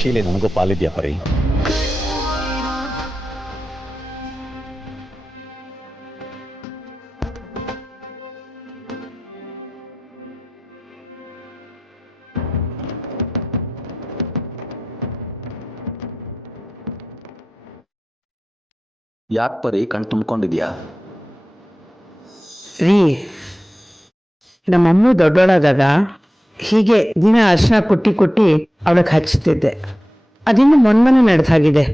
ಖುಷಿಲಿ ನನಗೂ ಪಾಲಿದ್ಯಾ ಪರಿ. ಯಾಕೆ ಪರಿ ಕಣ್ ತುಂಬ್ಕೊಂಡಿದ್ಯಾ? ರೀ, ನಮ್ಮಮ್ಮ ದೊಡ್ಡೋಳಾದಾಗ ಹೀಗೆ ದಿನ ಅರ್ಶಿನ ಕೊಟ್ಟು ಅವಳಿಗೆ ಹಚ್ತಿದ್ದೆ. ಅದಿನ್ನು ಮೊನ್ನೆ ನಡೆದಾಗಿದೆ.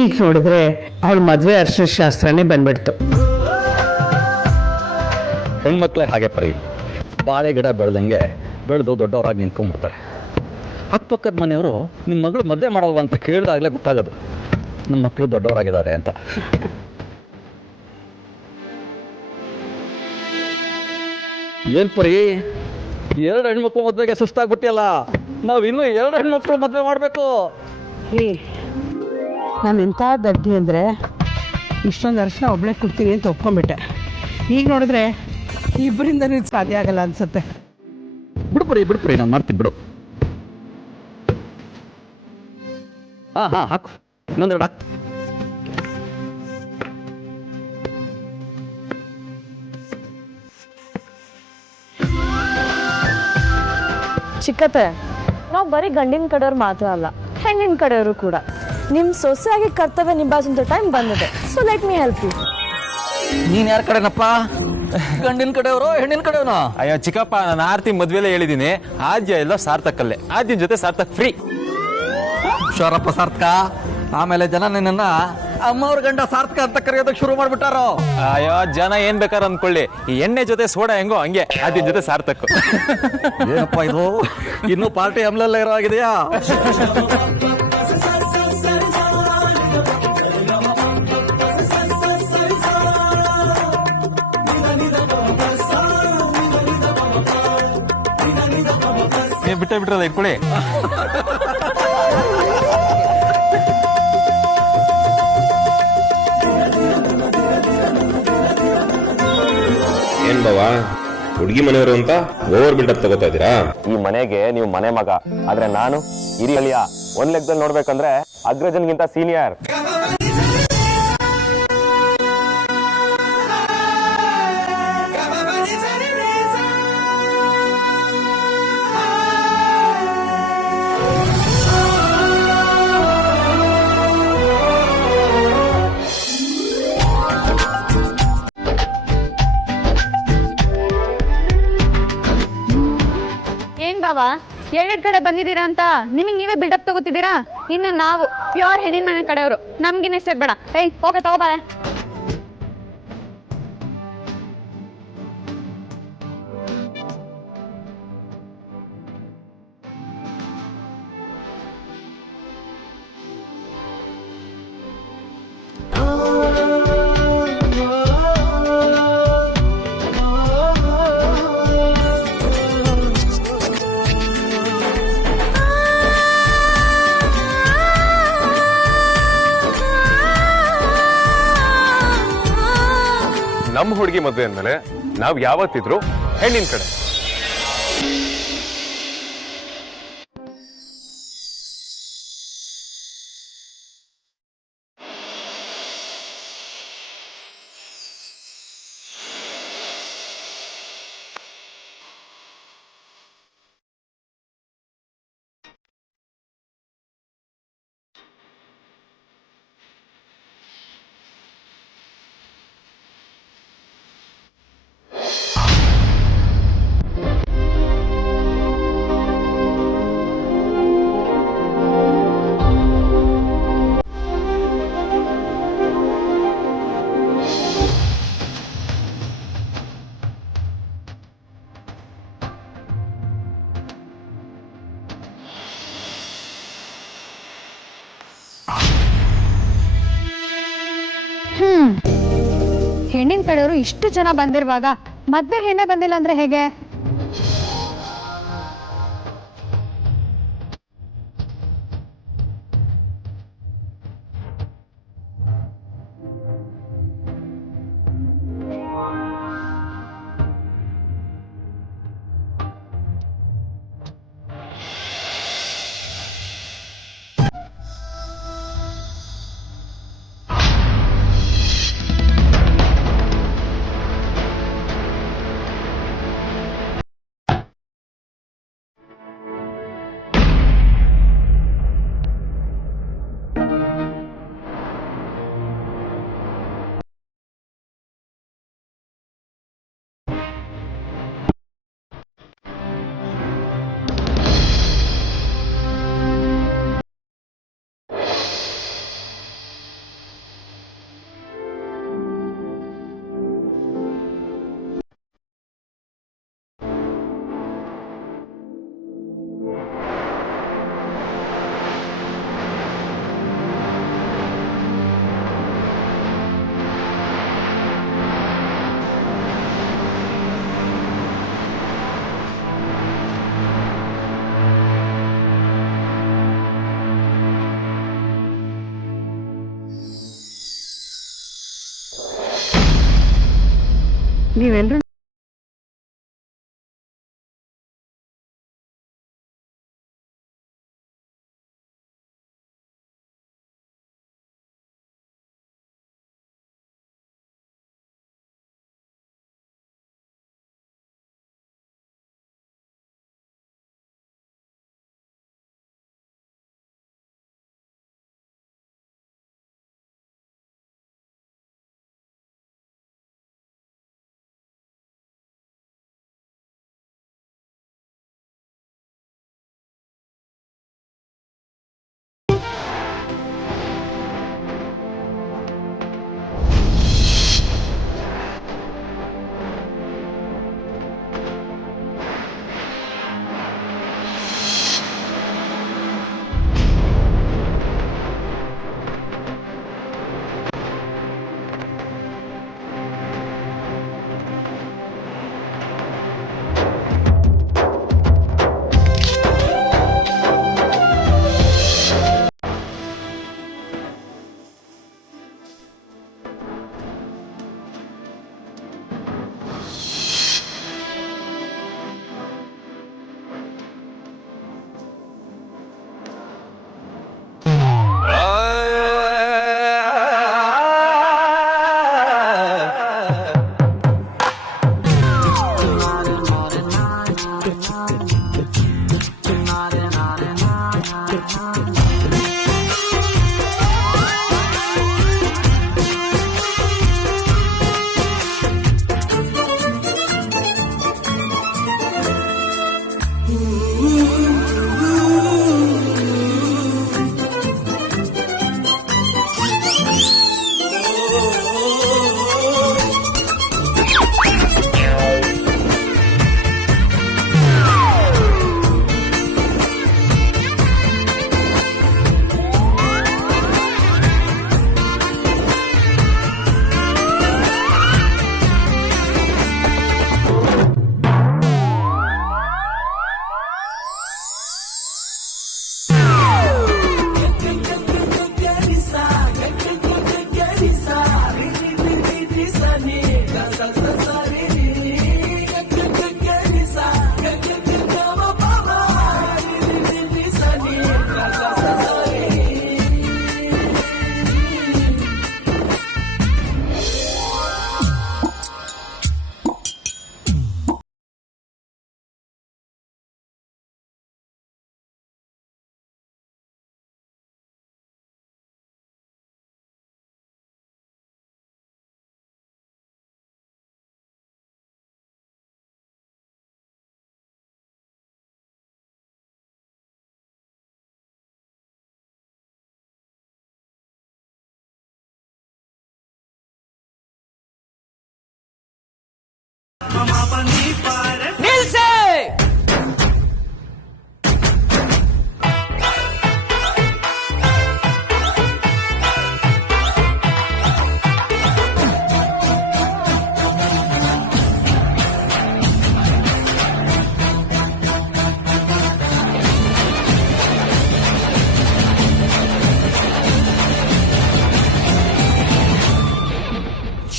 ಈಗ ನೋಡಿದ್ರೆ ಅವಳ ಮದುವೆ ಅರ್ಶಿನ ಶಾಸ್ತ್ರನೇ ಬಂದ್ಬಿಡ್ತು. ಹೆಣ್ಮಕ್ಳೇ ಹಾಗೆ ಪರಿ, ಬಾಳೆ ಗಿಡ ಬೆಳೆದಂಗೆ ಬೆಳೆದು ದೊಡ್ಡವರಾಗಿ ನಿಂತ್ಕೊಂಡ್ಬಿಡ್ತಾರೆ. ಅಕ್ಕಪಕ್ಕದ ಮನೆಯವರು ನಿಮ್ಮ ಮಗಳು ಮದುವೆ ಮಾಡೋಲ್ವ ಅಂತ ಕೇಳಿದಾಗಲೇ ಗೊತ್ತಾಗೋದು ನಮ್ಮ ಮಕ್ಕಳು ದೊಡ್ಡವರಾಗಿದ್ದಾರೆ ಅಂತ. ಏನ್ ಪರಿ, 2 ಹೆಣ್ಮಕ್ಳು ಮದುವೆಗೆ ಸುಸ್ತಾಗ್ಬಿಟ್ಟಿಯಲ್ಲ. ನಾವು ಇನ್ನೂ 2 ಹೆಣ್ಮಕ್ಳು ಮದುವೆ ಮಾಡಬೇಕು. ರೀ, ನಾನು ಎಂಥ ದಡ್ಡಿ ಅಂದರೆ ಇಷ್ಟೊಂದು ಅರ್ಶಿನ ಒಬ್ಬಳೇ ಕೊಡ್ತೀನಿ ಅಂತ ಒಪ್ಕೊಂಡ್ಬಿಟ್ಟೆ. ಈಗ ನೋಡಿದ್ರೆ ಇಬ್ಬರಿಂದ ಸಾಧ್ಯ ಆಗಲ್ಲ ಅನ್ಸುತ್ತೆ. ಬಿಡು, ನಾನು ಮಾಡ್ತೀನಿ ಬಿಡು. ಹಾಂ ಹಾಕು, ಇನ್ನೊಂದೆರಡು ಹಾಕು. ಚಿಕ್ಕತ್ತೆ, ನಾವು ಬರೀ ಗಂಡಿನ ಕಡೆಯವ್ರು ಮಾತ್ರ ಅಲ್ಲ, ಹೆಣ್ಣಿನ ಕಡೆಯವರು ಕೂಡ. ನಿಮ್ಮ ಸೊಸೆಯಾಗಿ ಕರ್ತವ್ಯ ನಿಭಾಯಿಸೋ ಟೈಮ್ ಬಂದಿದೆ. So let me help you. ನೀನ್ ಯಾರ ಕಡೆನಪ್ಪ? ಗಂಡಿನ ಕಡೆಯವರು ಹೆಣ್ಣಿನ ಕಡೆಯವನ? ಅಯ್ಯೋ ಚಿಕ್ಕಪ್ಪ, ನಾನು ಆರ್ತಿ ಮದ್ವೆಲೆ ಹೇಳಿದ್ದೀನಿ. ಆದ್ಯ ಎಲ್ಲ ಸಾರ್ಥಕಲ್ಲೇ, ಆದ್ಯನ ಜೊತೆ ಸಾರ್ಥಕ್ ಫ್ರೀ. ಹುಷಾರಪ್ಪ ಸಾರ್ಥಕ. ಆಮೇಲೆ ಜನ ನಿನ್ನ ಅಮ್ಮವ್ರ ಗಂಡ ಸಾರ್ಥಕ ಅಂತ ಕರೆಯೋದಕ್ಕೆ ಶುರು ಮಾಡ್ಬಿಟ್ಟಾರೋ. ಅಯ್ಯೋ ಜನ ಏನ್ ಬೇಕಾದ್ರೆ ಅಂದ್ಕೊಳ್ಳಿ, ಈ ಎಣ್ಣೆ ಜೊತೆ ಸೋಡಾ ಹೆಂಗೋ ಹಂಗೆ ಆದ್ಯನ ಜೊತೆ ಸಾರ್ಥಕ್. ಏನಪ್ಪ ಇದು, ಇನ್ನು ಪಾರ್ಟಿ ಅಮ್ಲೆಲ್ಲ ಇರೋ ಆಗಿದೆಯಾ? ಬಿಟ್ಟದ ಇಟ್ಕೊಳ್ಳಿ. ಏನ್ ಬಾವಾ, ಹುಡುಗಿ ಮನೆಯವರು ಅಂತ ಓವರ್ ಬಿಲ್ಡಪ್ ತಗೋತಾ ಇದ್ದೀರಾ? ಈ ಮನೆಗೆ ನೀವು ಮನೆ ಮಗ, ಆದ್ರೆ ನಾನು ಹಿರಿಯಳಿಯ. ಒಂದ್ ಲೆಕ್ಕದಲ್ಲಿ ನೋಡ್ಬೇಕಂದ್ರೆ ಅಗ್ರಜನ್ಗಿಂತ ಸೀನಿಯರ್. ಬಾಬಾ, 2 ಕಡೆ ಬಂದಿದ್ದೀರಾ ಅಂತ ನಿಮಗೆ ನೀವೇ ಬಿಲ್ಡಪ್ ತಗೋತಿದ್ದೀರಾ. ಇನ್ನು ನಾವು ಪ್ಯೂರ್ ಹೆಣ್ಣಿನ ಮನೆ ಕಡೆಯವರು, ನಮ್ಗಿನ್ನ ಸೇರ್ಬೇಡ. ಹೋಗ ತಗೋಬಾರ. ನಮ್ಮ ಹುಡುಗಿ ಮದುವೆ ಅಂದ್ಮೇಲೆ ನಾವ್ ಯಾವತ್ತಿದ್ರು ಹೆಣ್ಣಿನ ಕಡೆ. ಹೆಣ್ಣಿನ ಕಡೆಯವರು ಇಷ್ಟು ಜನ ಬಂದಿರುವಾಗ ಮದ್ವೆ ಹೆಣ್ಣೆ ಬಂದಿಲ್ಲ ಅಂದ್ರೆ ಹೇಗೆ? ನೀವೆಲ್ಲರೂ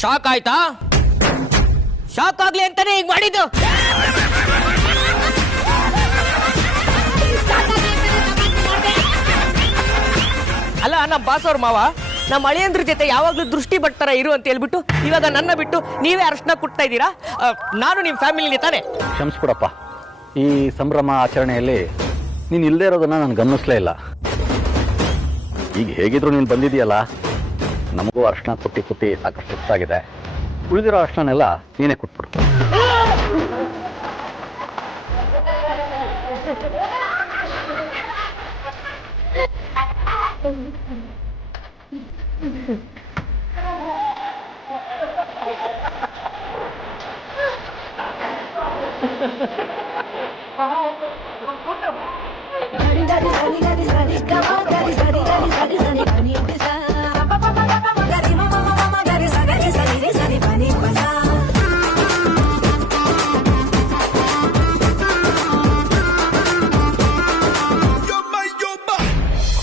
ಶಾಕ್ ಆಯ್ತಾ? ಶಾಕ್ ಆಗ್ಲಿ ಅಂತಾನೆ ಈಗ ಮಾಡಿದ್ದು. ಅಲ್ಲ ನಮ್ಮ ಬಾಸ್ ಅವ್ರ ಮಾವ ನಮ್ಮ ಅಳಿಯಂದ್ರ ಜೊತೆ ಯಾವಾಗ್ಲೂ ದೃಷ್ಟಿ ಬಟ್ತರ ಇರು ಅಂತ ಹೇಳ್ಬಿಟ್ಟು ಇವಾಗ ನನ್ನ ಬಿಟ್ಟು ನೀವೇ ಅರ್ಶನ ಕೊಡ್ತಾ ಇದ್ದೀರಾ. ನಾನು ನಿಮ್ಮ ಫ್ಯಾಮಿಲಿ ತಾನೆ. ಕ್ಷಮಿಸ್ಬಿಡಪ್ಪ, ಈ ಸಂಭ್ರಮ ಆಚರಣೆಯಲ್ಲಿ ನೀನು ಇಲ್ಲದೆ ಇರೋದನ್ನ ನಾನು ಗಮನಿಸ್ಲೇ ಇಲ್ಲ. ಈಗ ಹೇಗಿದ್ರು ನೀನು ಬಂದಿದೆಯಲ್ಲ, ನಮಗೂ ಅರ್ಶನ ಕುಟ್ಟಿ ಸಾಕಷ್ಟು ಇಷ್ಟಾಗಿದೆ. ಉಳಿದಿರೋ ಅರ್ಶನೆಲ್ಲ ನೀನೇ ಕೊಟ್ಬಿಡು.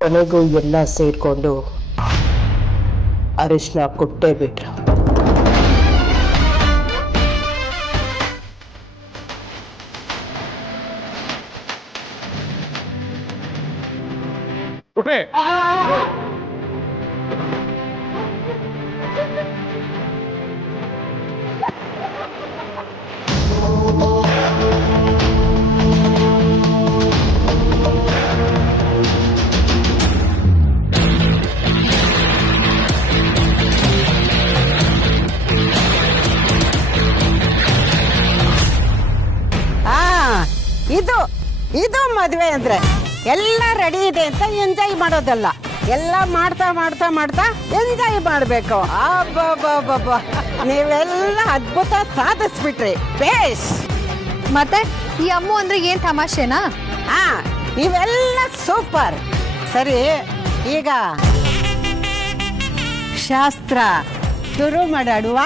ಕೊನೆಗೂ ಎಲ್ಲ ಸೇರ್ಕೊಂಡು ಅರಿಶಿನ ಕೊಟ್ಟೇ ಬಿಟ್ರು. ಇದು ಮದುವೆ ಅಂದ್ರೆ ಎಲ್ಲ ರೆಡಿ ಇದೆ ಅಂತ ಎಂಜಾಯ್ ಮಾಡೋದಲ್ಲ, ಎಲ್ಲ ಮಾಡ್ತಾ ಮಾಡ್ತಾ ಮಾಡ್ತಾ ಎಂಜಾಯ್ ಮಾಡಬೇಕು. ಅಬ್ಬಬ್ಬಬ್ಬ, ನೀವೆಲ್ಲ ಅದ್ಭುತ ಸಾಧಿಸ್ಬಿಟ್ರಿ, ಬೇಸ್. ಮತ್ತೆ ಈ ಅಮ್ಮು ಅಂದ್ರೆ ಏನ್ ತಮಾಷೆನಾ? ಹಾ, ನೀವೆಲ್ಲ ಸೂಪರ್. ಸರಿ, ಈಗ ಶಾಸ್ತ್ರ ಶುರು ಮಾಡಾಡುವ.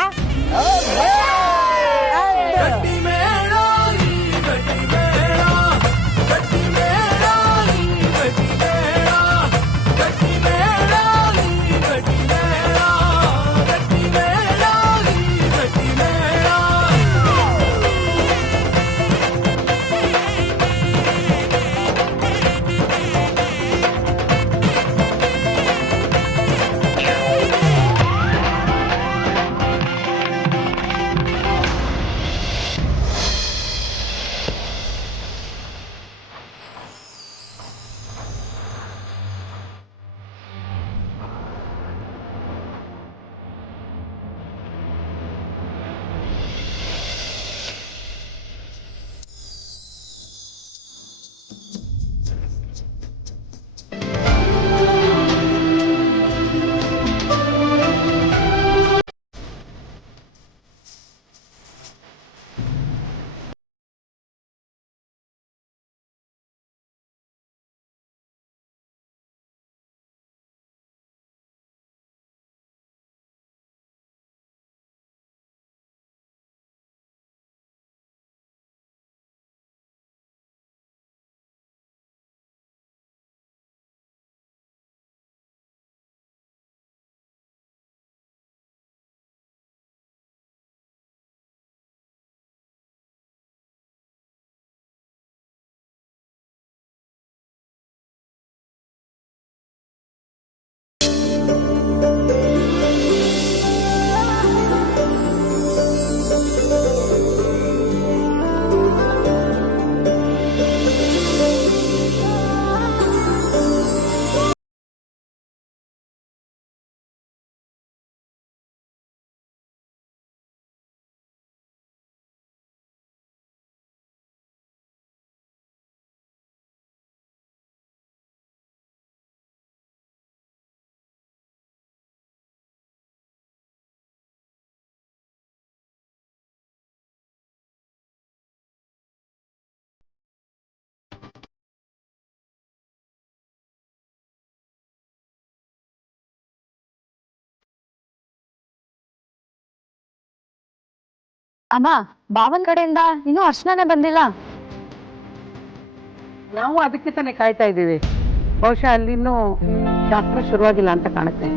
ಅಮ್ಮ, ಬಾವನ್ ಕಡೆಯಿಂದ ಇನ್ನೂ ಅರ್ಶನೇ ಬಂದಿಲ್ಲ. ನಾವು ಅದಕ್ಕೆ ತಾನೇ ಕಾಯ್ತಾ ಇದ್ದೀವಿ. ಬಹುಶಃ ಅಲ್ಲಿನ್ನೂ ಶಾಸ್ತ್ರ ಶುರುವಾಗಿಲ್ಲ ಅಂತ ಕಾಣುತ್ತೆ.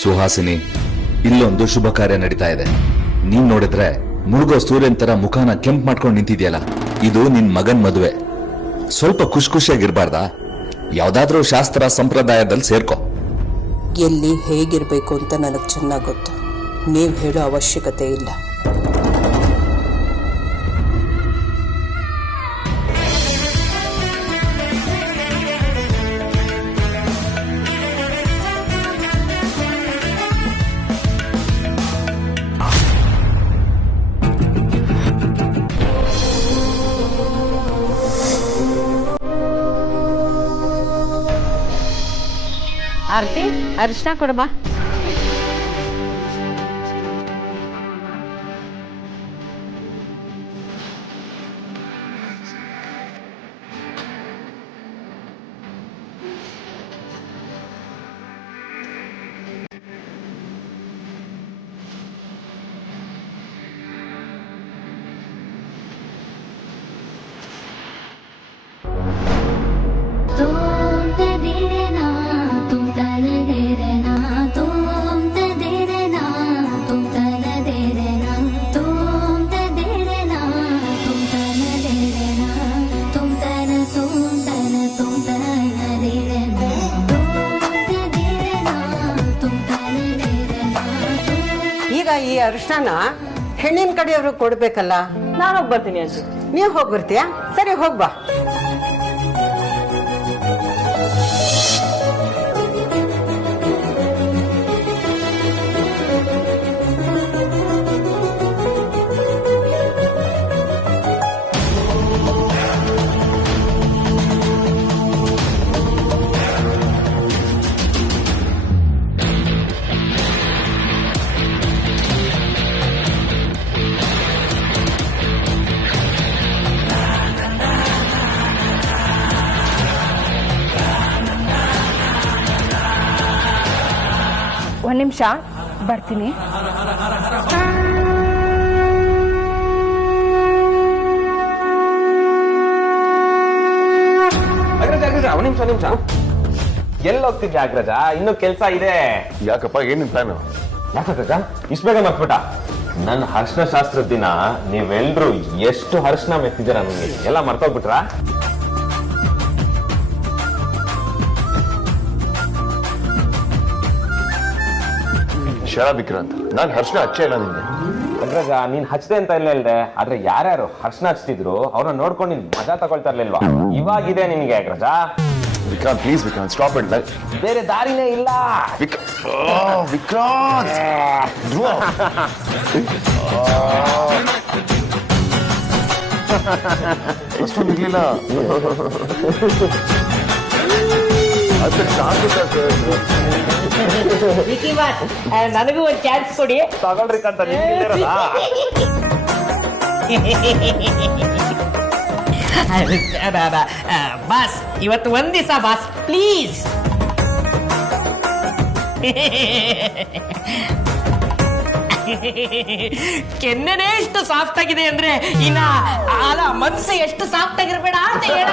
ಸುಹಾಸಿನಿ, ಇಲ್ಲೊಂದು ಶುಭ ಕಾರ್ಯ ನಡೀತಾ ಇದೆ. ನೀನ್ ನೋಡಿದ್ರೆ ಮುಳುಗೋ ಸೂರ್ಯನ್ ತರ ಮುಖಾನ ಕೆಂಪ್ ಮಾಡ್ಕೊಂಡು ನಿಂತಿದ್ಯಲ್ಲ, ಇದು ನಿನ್ ಮಗನ್ ಮದುವೆ. ಸ್ವಲ್ಪ ಖುಷಿ ಖುಷಿಯಾಗಿರ್ಬಾರ್ದಾ? ಯಾವ್ದಾದ್ರೂ ಶಾಸ್ತ್ರ ಸಂಪ್ರದಾಯದಲ್ಲಿ ಸೇರ್ಕೊ. ಎಲ್ಲಿ ಹೇಗಿರಬೇಕು ಅಂತ ನನಗೆ ಚೆನ್ನಾಗಿ ಗೊತ್ತು. ನೀವು ಹೇಳೋ ಅವಶ್ಯಕತೆ ಇಲ್ಲ. ಆರತಿ ಅರಿಶಿನ ಕೊಡಮ್ಮ. ಈಗ ಈ ಅರಿಶಿನ ಹೆಣ್ಣಿನ ಕಡೆಯವ್ರಿಗೆ ಕೊಡ್ಬೇಕಲ್ಲ. ನಾನು ಹೋಗಿ ಬರ್ತೀನಿ ಅಜ್ಜಿ. ನೀವು ಹೋಗ್ಬರ್ತೀಯಾ? ಸರಿ ಹೋಗ್ಬಾ. ಒಂದು ನಿಮಿಷ ಬರ್ತೀನಿ. ನಿಮಿಷ ಎಲ್ಲಿ ಹೋಗ್ತಿದ್ಯಾ ಅಗ್ರಜ? ಇನ್ನು ಕೆಲ್ಸ ಇದೆ. ಯಾಕಪ್ಪ, ಏನ್ ನಿನ್ ಪ್ಲಾನ್? ಯಾಕಗ್ರಜ ಇಷ್ಟು ಬೇಗ ಮರ್ತ್ಬಿಟ್ಟ? ನನ್ನ ಅರ್ಶನ ಶಾಸ್ತ್ರದ ದಿನ ನೀವೆಲ್ರು ಎಷ್ಟು ಅರ್ಶನ ಮೆತ್ತಿದ್ದೀರಾ, ನಮ್ಗೆ ಎಲ್ಲ ಮರ್ತೋಗ್ಬಿಟ್ರಾ? ಶರಾ ವಿಕ್ರಾಂತ್, ನಾನ್ ಹರ್ಷನ ಹಚ್ಚೇ ಇಲ್ಲ ನಿಂದೆ. ಅಗ್ರಜ ನೀನ್ ಹಚ್ಚದೆ ಅಂತ ಇಲ್ಲ ಹೇಳ್ದೆ, ಆದ್ರೆ ಯಾರ್ಯಾರು ಅರ್ಶನ ಹಚ್ತಿದ್ರು ಅವ್ರನ್ನ ನೋಡ್ಕೊಂಡು ನೀನ್ ಮಜಾ ತಗೊಳ್ತಾ ಇರ್ಲಿಲ್ವಾ? ಇವಾಗಿದೆ ನಿನ್ಗೆ ಅಗ್ರಜ. Vikrant please, Vikrant stop it. ಬೇರೆ ದಾರಿನೇ ಇಲ್ಲ. ವಿಕ್ರಾಂತ್ ಅಷ್ಟೊಂದು ಇರ್ಲಿಲ್ಲ. ನನಗೂ ಒಂದು ಚಾನ್ಸ್ ಕೊಡಿ. ತಗೊಳ್ರಿ ಕಂತ ಬಾಸ್ ಇವತ್ತು ಒಂದ್ ದಿವಸ ಬಾಸ್ ಪ್ಲೀಸ್. ಕೆನ್ನೆನೇ ಎಷ್ಟು ಸಾಫ್ಟ್ ಆಗಿದೆ ಅಂದ್ರೆ ಇನ್ನ ಅಲ್ಲ ಮನ್ಸು ಎಷ್ಟು ಸಾಫ್ಟ್ ಆಗಿರ್ಬೇಡ ಅಂತ ಹೇಳ